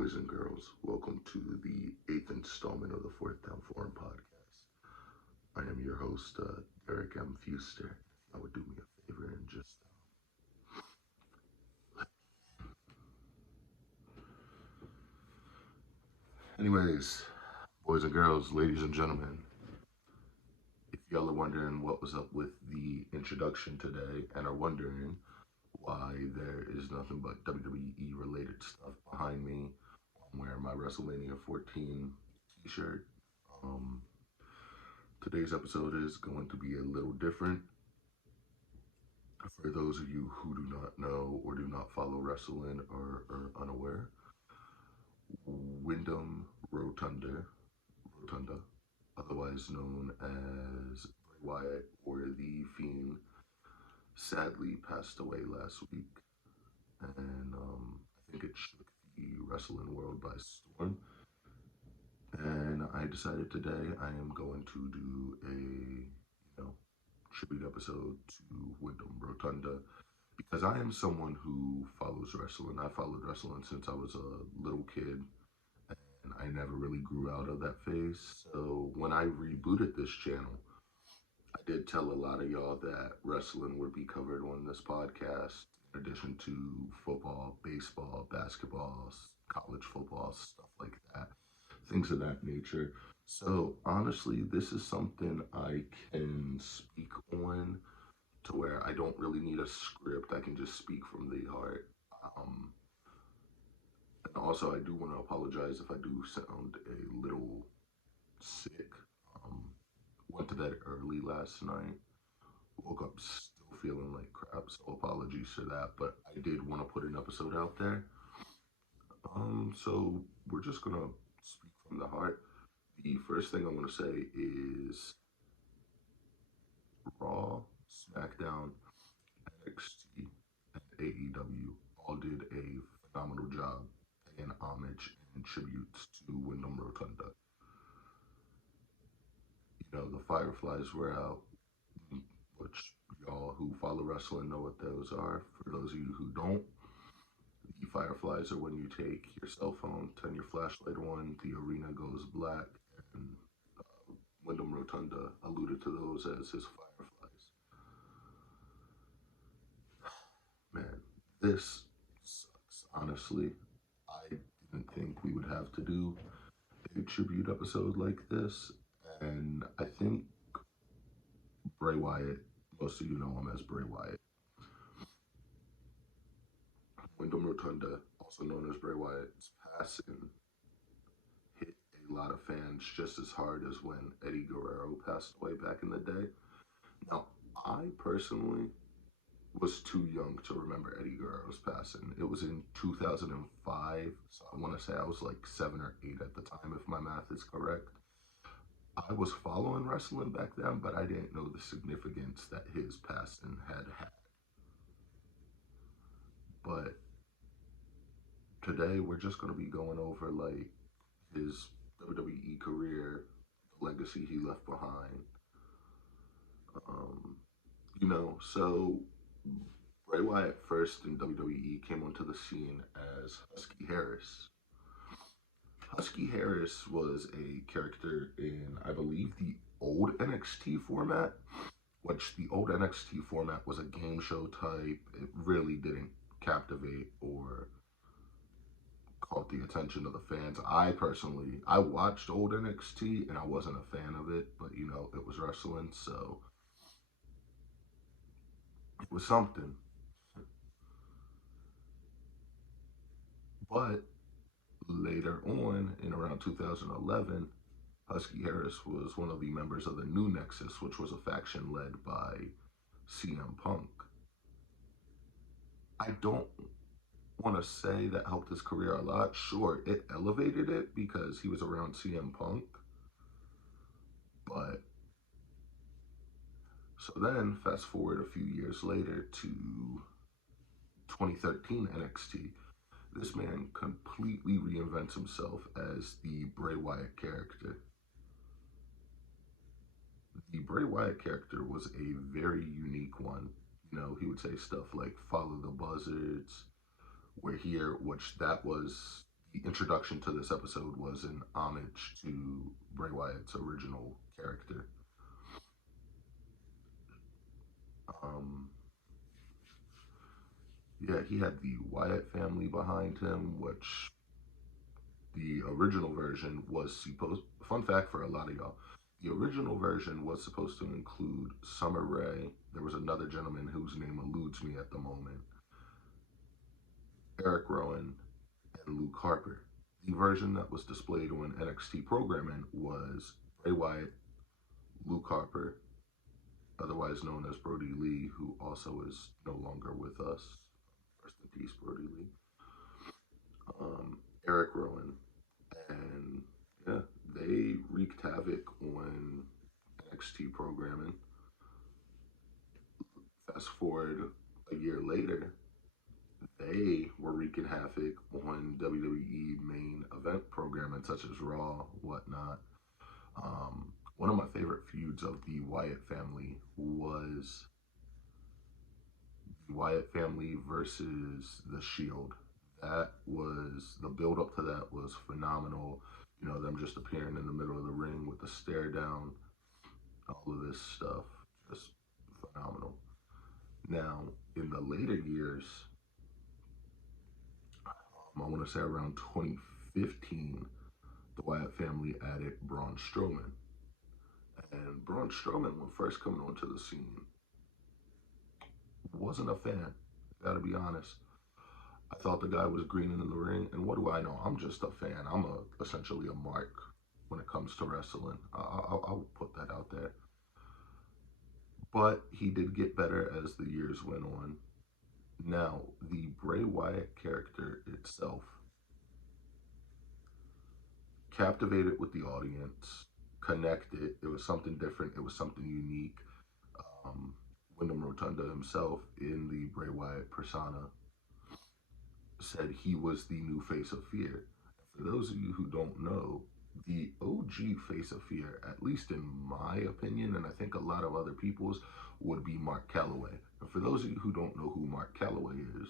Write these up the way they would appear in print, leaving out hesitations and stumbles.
Boys and girls, welcome to the 8th installment of the Fourth Down Forum podcast. I am your host, Dereck M. Fuster. I would do me a favor and just anyways, boys and girls, ladies and gentlemen, if y'all are wondering what was up with the introduction today and are wondering why there is nothing but WWE related stuff behind me, I'm wearing my WrestleMania 14 t-shirt. Um, Today's episode is going to be a little different. For those of you who do not know or do not follow wrestling or are unaware, Windham Rotunda, otherwise known as Bray Wyatt or the Fiend, sadly passed away last week, and I think it shook the wrestling world by storm. And I decided today I am going to do a tribute episode to Windham Rotunda because I am someone who follows wrestling. I followed wrestling since I was a little kid, and I never really grew out of that phase. So when I rebooted this channel, I did tell a lot of y'all that wrestling would be covered on this podcast, in addition to football, baseball, basketball, college football, stuff like that, things of that nature. So honestly, this is something I can speak on to where I don't really need a script. I can just speak from the heart. Um, and also, I do want to apologize if I do sound a little sick. Um, Went to bed early last night. Woke up still feeling like crap, so apologies for that. But I did want to put an episode out there. So we're just gonna speak from the heart. The first thing I want to say is Raw, SmackDown, NXT, and AEW all did a phenomenal job paying homage and tributes to Windham Rotunda. You know, the Fireflies were out, which y'all who follow wrestling know what those are. For those of you who don't, the Fireflies are when you take your cell phone, turn your flashlight on, the arena goes black, and Windham Rotunda alluded to those as his Fireflies. Man, this sucks, honestly. I didn't think we would have to do a tribute episode like this, and I think Bray Wyatt, most of you know him as Bray Wyatt. Windham Rotunda, also known as Bray Wyatt's passing, hit a lot of fans just as hard as when Eddie Guerrero passed away back in the day. Now, I personally was too young to remember Eddie Guerrero's passing. It was in 2005, so I want to say I was like 7 or 8 at the time, if my math is correct. I was following wrestling back then, but I didn't know the significance that his passing had had. But today we're just going to be going over like his WWE career, the legacy he left behind. So Bray Wyatt first in WWE came onto the scene as Husky Harris. Husky Harris was a character in, I believe, the old NXT format, which the old NXT format was a game show type. It really didn't captivate or caught the attention of the fans. I watched old NXT and I wasn't a fan of it, but it was wrestling, so it was something. But later on, in around 2011, Husky Harris was one of the members of the New Nexus, which was a faction led by CM Punk. I don't want to say that helped his career a lot. Sure, it elevated it because he was around CM Punk. But so then, fast forward a few years later to 2013 NXT, this man completely reinvents himself as the Bray Wyatt character. The Bray Wyatt character was a very unique one. He would say stuff like "follow the buzzards," which that was the introduction to this episode was an homage to Bray Wyatt's original character. Um, yeah, he had the Wyatt family behind him, which the original version was supposed. Fun fact for a lot of y'all: the original version was supposed to include Summer Rae. There was another gentleman whose name eludes me at the moment, Eric Rowan, and Luke Harper. The version that was displayed on NXT programming was Bray Wyatt, Luke Harper, otherwise known as Brody Lee, who also is no longer with us. Rest in peace, Brody Lee. Eric Rowan, and yeah, they wreaked havoc on NXT programming. Fast forward a year later, they were wreaking havoc on WWE main event programming such as Raw, whatnot. One of my favorite feuds of the Wyatt family was the Wyatt family versus the Shield. That was the build up to that was phenomenal. You know, them just appearing in the middle of the ring with the stare down, all of this stuff, just phenomenal. Now, in the later years, I want to say around 2015, the Wyatt family added Braun Strowman. And Braun Strowman, when first coming onto the scene, wasn't a fan. Gotta be honest. I thought the guy was green in the ring, and what do I know? I'm just a fan. I'm essentially a mark when it comes to wrestling. I'll put that out there. But he did get better as the years went on. Now, the Bray Wyatt character itself captivated with the audience, connected. It was something different. It was something unique. Um, Windham Rotunda himself, in the Bray Wyatt persona, said he was the new face of fear. For those of you who don't know, the OG face of fear, at least in my opinion, and I think a lot of other people's, would be Mark Calloway. And for those of you who don't know who Mark Calloway is,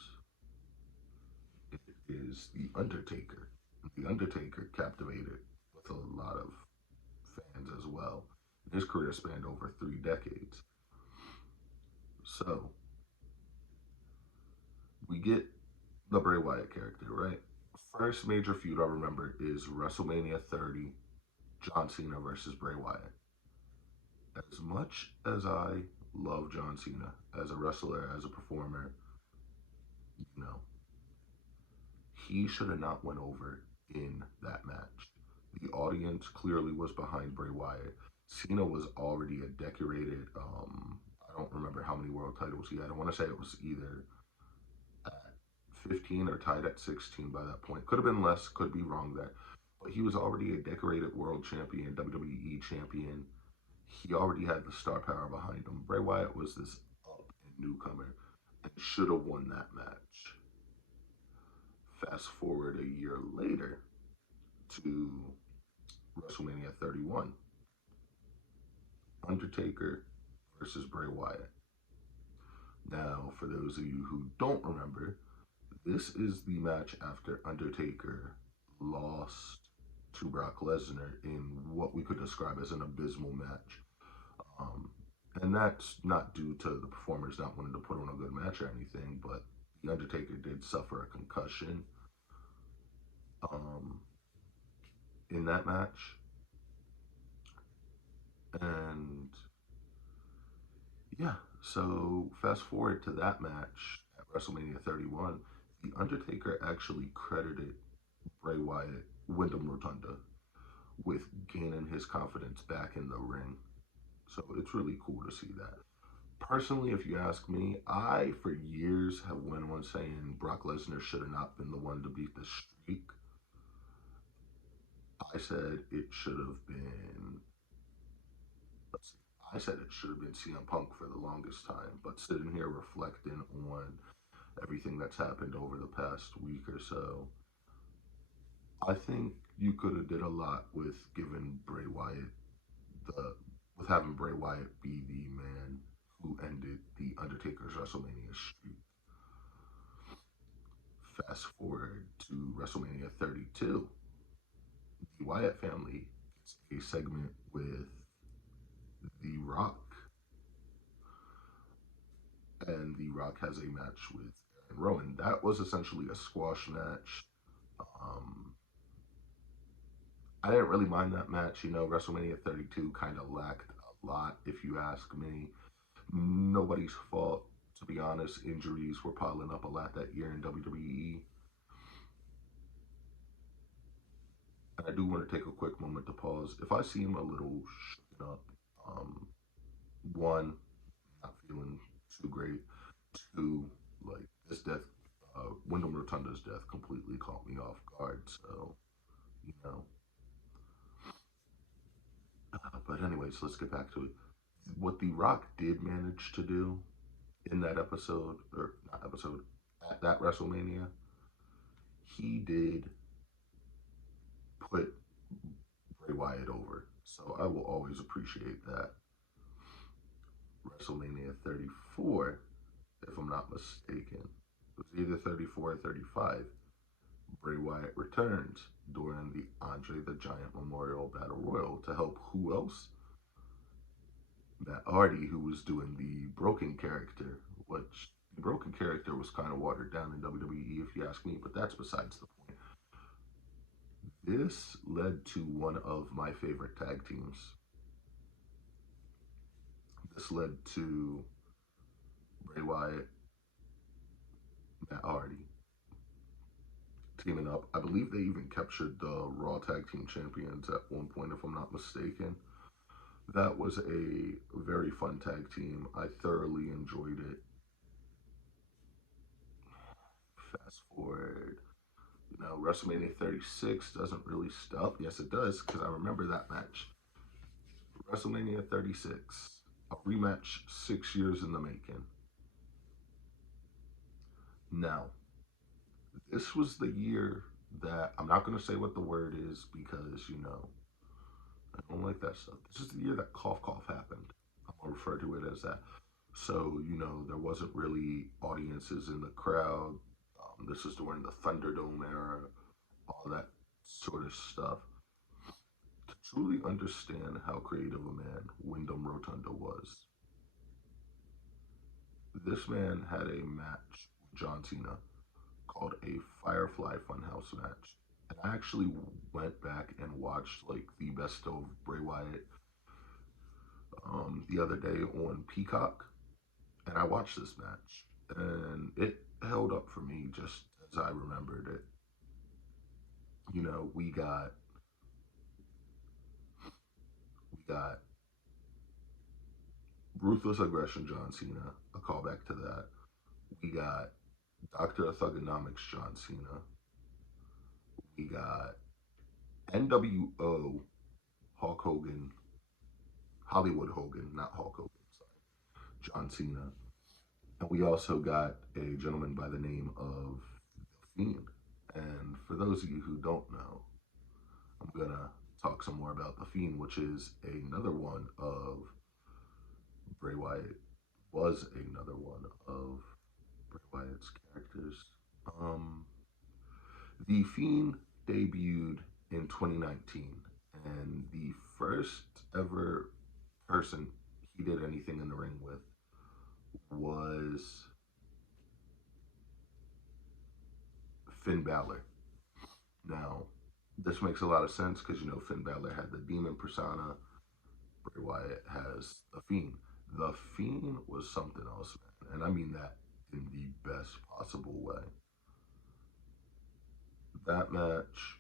it is The Undertaker. The Undertaker captivated with a lot of fans as well. His career spanned over 3 decades. So, we get the Bray Wyatt character, right? First major feud I remember is WrestleMania 30, John Cena versus Bray Wyatt. As much as I love John Cena as a wrestler, as a performer, you know, he should have not went over in that match. The audience clearly was behind Bray Wyatt. Cena was already a decorated, I don't remember how many world titles he had. I want to say it was either at 15 or tied at 16 by that point. Could have been less, could be wrong there. But he was already a decorated world champion, WWE champion. He already had the star power behind him. Bray Wyatt was this up and newcomer and should have won that match. Fast forward a year later to WrestleMania 31. Undertaker versus Bray Wyatt. Now, for those of you who don't remember, this is the match after Undertaker lost to Brock Lesnar in what we could describe as an abysmal match. And that's not due to the performers not wanting to put on a good match or anything, but The Undertaker did suffer a concussion in that match. And yeah, so fast forward to that match at WrestleMania 31, The Undertaker actually credited Bray Wyatt, Windham Rotunda, with gaining his confidence back in the ring. So it's really cool to see that. Personally, if you ask me, I for years have went on saying Brock Lesnar should have not been the one to beat the streak. I said it should have been. I said it should have been CM Punk for the longest time, but sitting here reflecting on everything that's happened over the past week or so, I think you could have did a lot with giving Bray Wyatt with having Bray Wyatt be the man who ended the Undertaker's WrestleMania streak. Fast forward to WrestleMania 32, the Wyatt family gets a segment with The Rock, and The Rock has a match with Aaron Rowan. That was essentially a squash match. Um, I didn't really mind that match. You know, WrestleMania 32 kind of lacked a lot, if you ask me. Nobody's fault, to be honest. Injuries were piling up a lot that year in WWE. And I do want to take a quick moment to pause. If I seem a little shaken up, um, one, not feeling too great. Two, like this death, Windham Rotunda's death completely caught me off guard. So, you know. But anyways, let's get back to it. What The Rock did manage to do in that episode, or not episode, at that WrestleMania, he did put Bray Wyatt over. So I will always appreciate that. WrestleMania 34, if I'm not mistaken, it was either 34 or 35. Bray Wyatt returns during the Andre the Giant Memorial Battle Royal to help who else? Matt Hardy, who was doing the Broken character, which the Broken character was kind of watered down in WWE, if you ask me, but that's besides the point. This led to one of my favorite tag teams. This led to Bray Wyatt, Matt Hardy teaming up. I believe they even captured the Raw Tag Team Champions at one point, if I'm not mistaken. That was a very fun tag team. I thoroughly enjoyed it. Fast forward, you know, WrestleMania 36 doesn't really stop. Yes, it does, because I remember that match. WrestleMania 36, a rematch 6 years in the making. Now, this was the year that I'm not going to say what the word is because, you know, I don't like that stuff. This is the year that Cough Cough happened. I'm going to refer to it as that. So, you know, there wasn't really audiences in the crowd. This is during the Thunderdome era, all that sort of stuff. To truly understand how creative a man Windham Rotunda was, this man had a match with John Cena called a Firefly Funhouse match. And I actually went back and watched like the best of Bray Wyatt the other day on Peacock, and I watched this match, and it held up for me just as I remembered it. You know, we got Ruthless Aggression John Cena, a callback to that. We got Dr. Thugonomics John Cena. We got NWO Hulk Hogan, Hollywood Hogan, not Hulk Hogan, sorry, John Cena. And we also got a gentleman by the name of Fiend. And for those of you who don't know, I'm going to talk some more about The Fiend, which is another one of Bray Wyatt, was another one of Bray Wyatt's characters. Um, the Fiend debuted in 2019, and the first ever person he did anything in the ring with was Finn Balor. Now, this makes a lot of sense because, you know, Finn Balor had the demon persona. Bray Wyatt has the Fiend. The Fiend was something else, man. And I mean that in the best possible way. That match,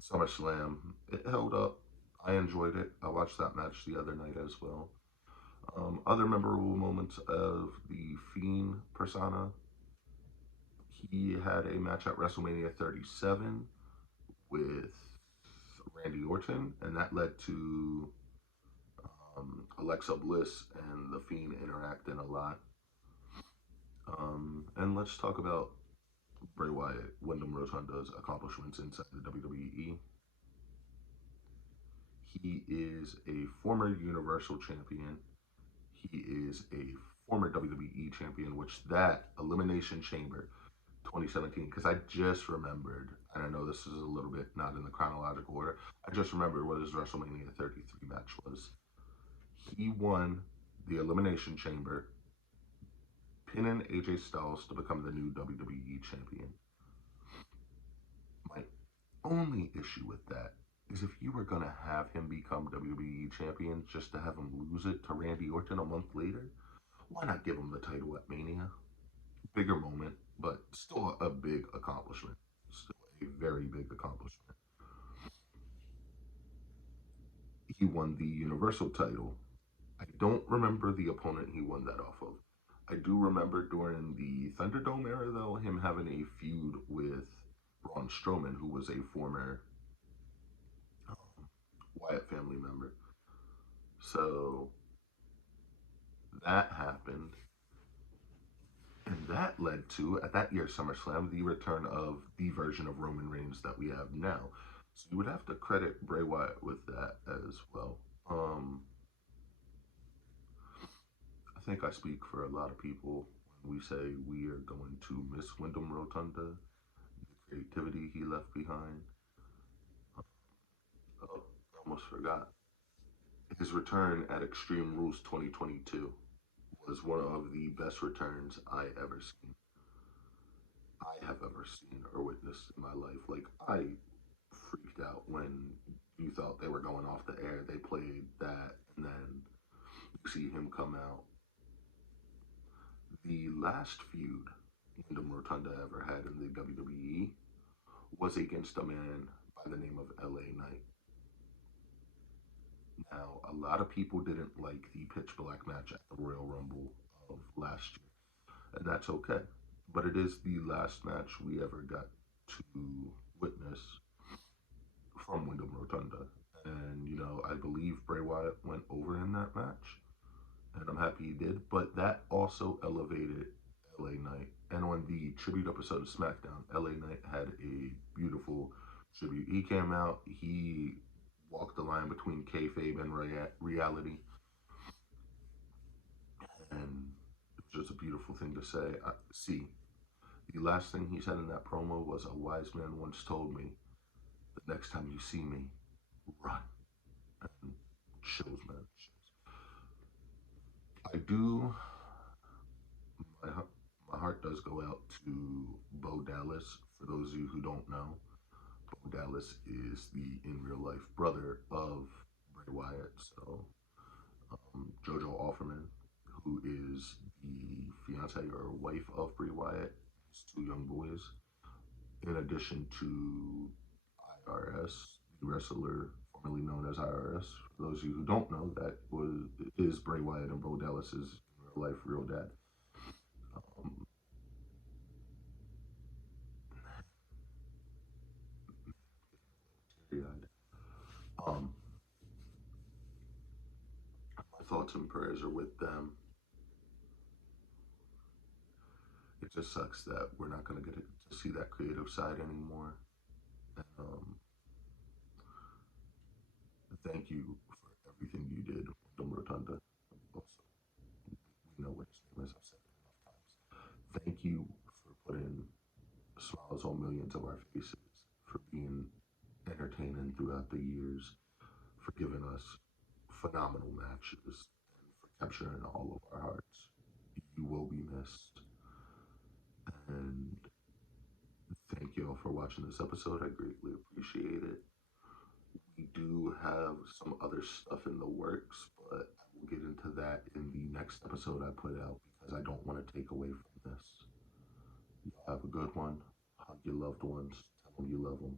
SummerSlam, it held up. I enjoyed it. I watched that match the other night as well. Other memorable moments of the Fiend persona, he had a match at WrestleMania 37 with Randy Orton, and that led to Alexa Bliss and the Fiend interacting a lot. And let's talk about Bray Wyatt, Windham Rotunda's accomplishments inside the WWE. He is a former Universal Champion. He is a former WWE Champion, which that Elimination Chamber, 2017, because I just remembered, and I know this is a little bit not in the chronological order. I just remembered what his WrestleMania 33 match was. He won the Elimination Chamber, pinning AJ Styles to become the new WWE Champion. My only issue with that is if you were going to have him become WWE Champion just to have him lose it to Randy Orton a month later, why not give him the title at Mania? Bigger moment, but still a big accomplishment. Still a very big accomplishment. He won the Universal title. I don't remember the opponent he won that off of. I do remember during the Thunderdome era, though, him having a feud with Braun Strowman, who was a former Wyatt family member. So that happened. And that led to, at that year's SummerSlam, the return of the version of Roman Reigns that we have now. So you would have to credit Bray Wyatt with that as well. I think I speak for a lot of people when we say we are going to miss Windham Rotunda, the creativity he left behind. Oh, almost forgot. His return at Extreme Rules 2022 was one of the best returns I have ever seen or witnessed in my life. Like, I freaked out when you thought they were going off the air. They played that, and then you see him come out. The last feud Wyndham Rotunda ever had in the WWE was against a man by the name of LA Knight. Now, a lot of people didn't like the pitch black match at the Royal Rumble of last year, and that's okay. But it is the last match we ever got to witness from Wyndham Rotunda. And, I believe Bray Wyatt went over in that match, and I'm happy he did. But that also elevated LA Knight. And on the tribute episode of SmackDown, LA Knight had a beautiful tribute. He came out, he walked the line between kayfabe and reality, and it was just a beautiful thing to say. See, the last thing he said in that promo was, "A wise man once told me, the next time you see me, run." And shows, man. I do. My, my heart does go out to Bo Dallas. For those of you who don't know, Bo Dallas is the in real life brother of Bray Wyatt. So, JoJo Offerman, who is the fiance or wife of Bray Wyatt, his two young boys, in addition to IRS, the wrestler formerly known as IRS. For those of you who don't know, that is Bray Wyatt and Bo Dallas's real life real dad. Um, um, my thoughts and prayers are with them. It just sucks that we're not going to get to see that creative side anymore. And, thank you for everything you did, Dom Rotunda. Also, we know what his name is. I've said it enough times. Thank you for putting smiles on millions of our faces, for being entertaining throughout the years, for giving us phenomenal matches, and for capturing all of our hearts. You will be missed. And thank you all for watching this episode. I greatly appreciate it. We do have some other stuff in the works, but I will get into that in the next episode I put out because I don't want to take away from this. You have a good one. Hug your loved ones. Tell them you love them.